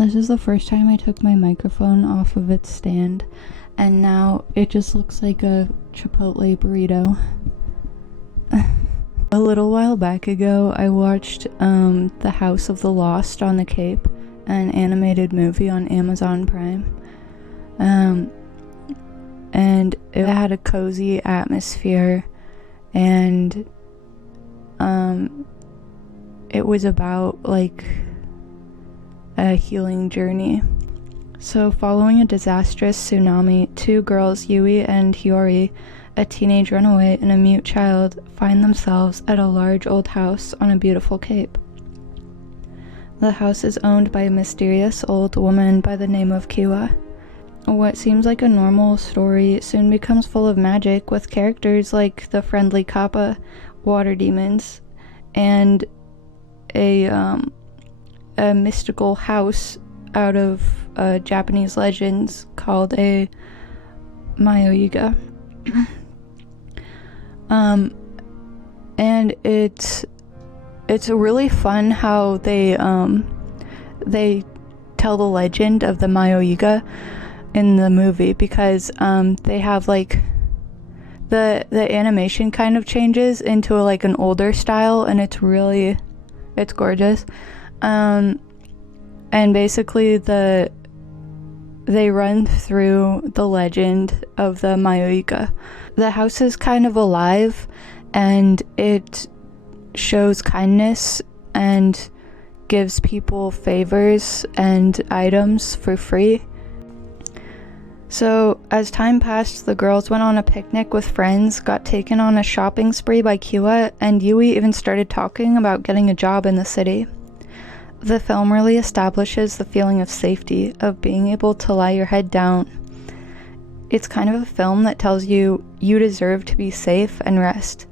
This is the first time I took my microphone off of its stand, and now it just looks like a Chipotle burrito. A little while back ago, I watched The House of the Lost on the Cape, an animated movie on Amazon Prime. And it had a cozy atmosphere, and it was about like a healing journey. So following a disastrous tsunami, two girls, Yui and Hiyori, a teenage runaway and a mute child, find themselves at a large old house on a beautiful cape. The house is owned by a mysterious old woman by the name of Kiwa. What seems like a normal story soon becomes full of magic, with characters like the friendly Kappa, water demons, and a mystical house out of Japanese legends called a Mayoiga. And it's really fun how they tell the legend of the Mayoiga in the movie, because they have like the animation kind of changes into like an older style, and it's gorgeous. And basically they run through the legend of the Mayoiga. The house is kind of alive, and it shows kindness and gives people favors and items for free. So as time passed, the girls went on a picnic with friends, got taken on a shopping spree by Kiwa, and Yui even started talking about getting a job in the city. The film really establishes the feeling of safety, of being able to lie your head down. It's kind of a film that tells you deserve to be safe and rest.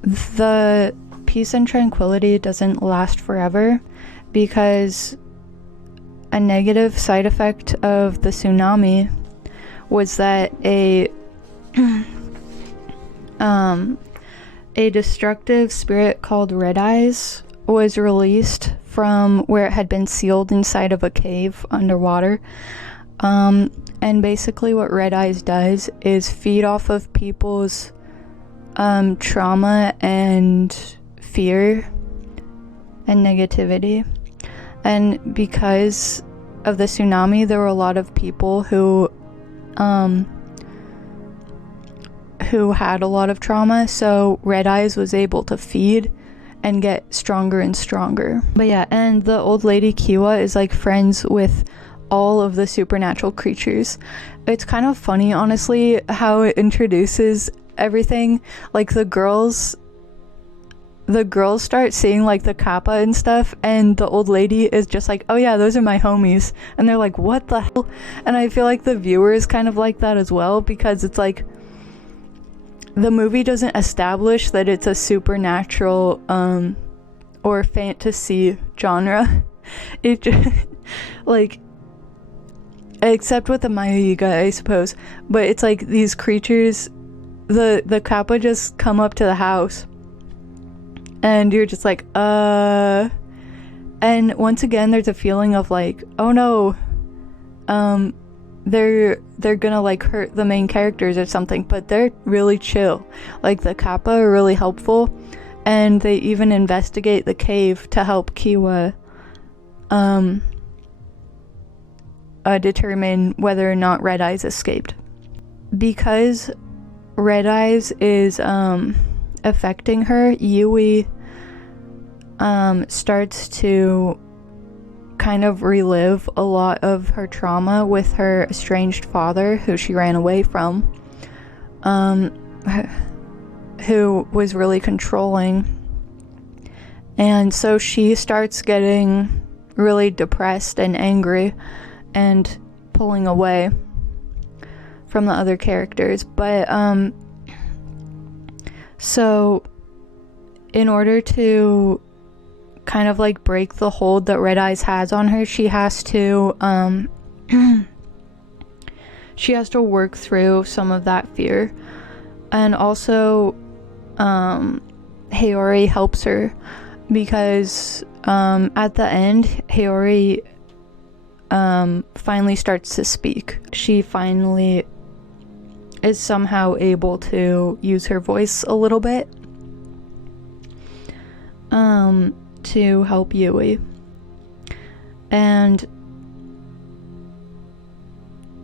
The peace and tranquility doesn't last forever, because a negative side effect of the tsunami was that a destructive spirit called Red Eyes was released from where it had been sealed inside of a cave underwater. And basically what Red Eyes does is feed off of people's trauma and fear and negativity. And because of the tsunami, there were a lot of people who had a lot of trauma, so Red Eyes was able to feed and get stronger and stronger. But yeah, and the old lady Kiwa is like friends with all of the supernatural creatures. It's kind of funny, honestly, how it introduces everything. Like the girls start seeing like the kappa and stuff, and the old lady is just like, oh yeah, those are my homies, and they're like, what the hell? And I feel like the viewer is kind of like that as well, because it's like the movie doesn't establish that it's a supernatural or fantasy genre. It just, like, except with the Mayoiga, I suppose, but it's like these creatures, the kappa just come up to the house, and you're just like, and once again, there's a feeling of like, oh no, they're gonna like hurt the main characters or something, but they're really chill. Like the kappa are really helpful, and they even investigate the cave to help Kiwa determine whether or not Red Eyes escaped. Because Red Eyes is affecting her, Yui starts to kind of relive a lot of her trauma with her estranged father, who she ran away from, who was really controlling. And so she starts getting really depressed and angry and pulling away from the other characters. But so in order to kind of like break the hold that Red Eyes has on her, she has to work through some of that fear. And also Hiyori helps her, because at the end, Hiyori finally starts to speak. She finally is somehow able to use her voice a little bit to help Yui. And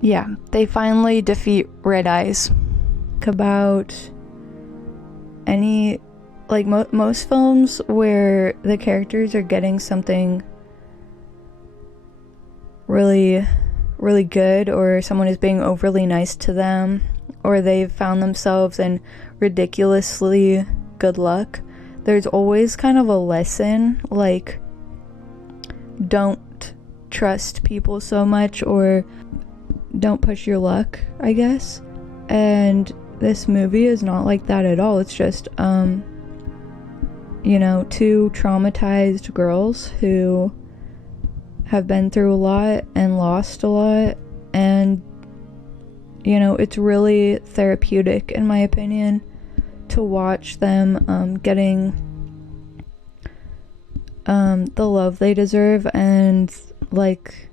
yeah, they finally defeat Red Eyes. About any, like most films where the characters are getting something really, really good, or someone is being overly nice to them, or they've found themselves in ridiculously good luck, there's always kind of a lesson, like, don't trust people so much, or don't push your luck, I guess. And this movie is not like that at all. It's just, you know, two traumatized girls who have been through a lot and lost a lot, and, you know, it's really therapeutic, in my opinion, to watch them getting the love they deserve, and, like,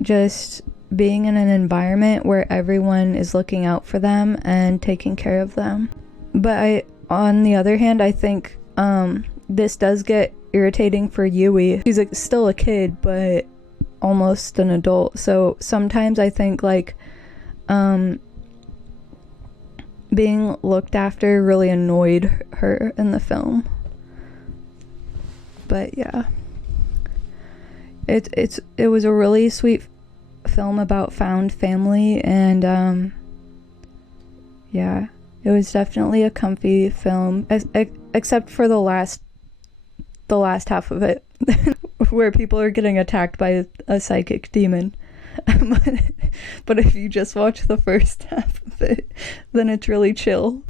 just being in an environment where everyone is looking out for them and taking care of them. But on the other hand, I think this does get irritating for Yui. She's still a kid, but almost an adult. So sometimes I think, like, being looked after really annoyed her in the film. But yeah, it was a really sweet film about found family, and yeah, it was definitely a comfy film, except for the last half of it where people are getting attacked by a psychic demon. But if you just watch the first half of it, then it's really chill.